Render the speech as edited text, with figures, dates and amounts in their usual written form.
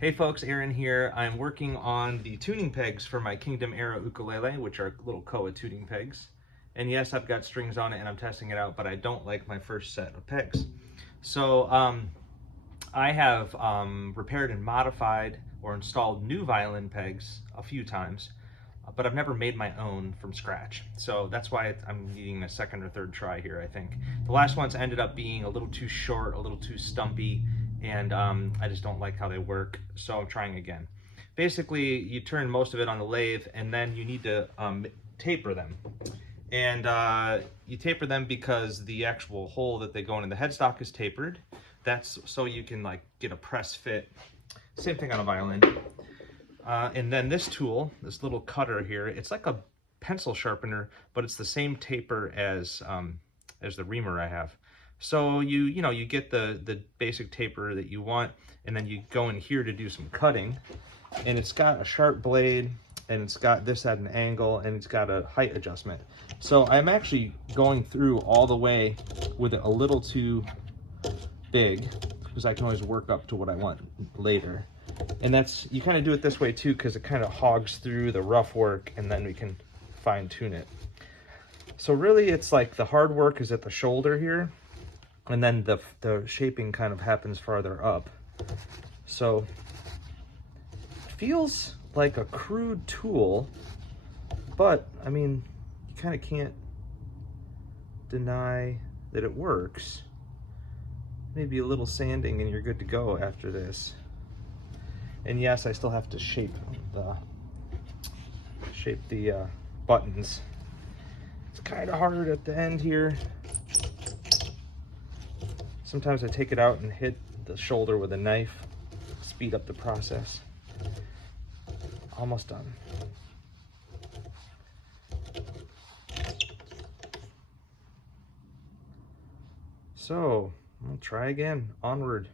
Hey folks, Aaron here. I'm working on the tuning pegs for my Kingdom Era ukulele, which are little koa tuning pegs. And yes, I've got strings on it and I'm testing it out, but I don't like my first set of pegs. So I have repaired and modified or installed new violin pegs a few times, but I've never made my own from scratch. So that's why I'm needing a second or third try here, I think. The last ones ended up being a little too short, a little too stumpy, and I just don't like how they work, so I'm trying again. Basically, you turn most of it on the lathe, and then you need to taper them. And you taper them because the actual hole that they go in the headstock is tapered. That's so you can like get a press fit. Same thing on a violin. And then this tool, this little cutter here, it's like a pencil sharpener, but it's the same taper as the reamer I have. So you get the basic taper that you want, and then you go in here to do some cutting, and it's got a sharp blade, and it's got this at an angle, and it's got a height adjustment. So I'm actually going through all the way with it a little too big, because I can always work up to what I want later. And that's, you kind of do it this way too, because it kind of hogs through the rough work, and then we can fine tune it. So really it's like the hard work is at the shoulder here, and then the shaping kind of happens farther up. So it feels like a crude tool, but I mean, you kind of can't deny that it works. Maybe a little sanding and you're good to go after this. And yes, I still have to shape the buttons. It's kind of hard at the end here. Sometimes I take it out and hit the shoulder with a knife, speed up the process. Almost done. So, I'll try again. Onward.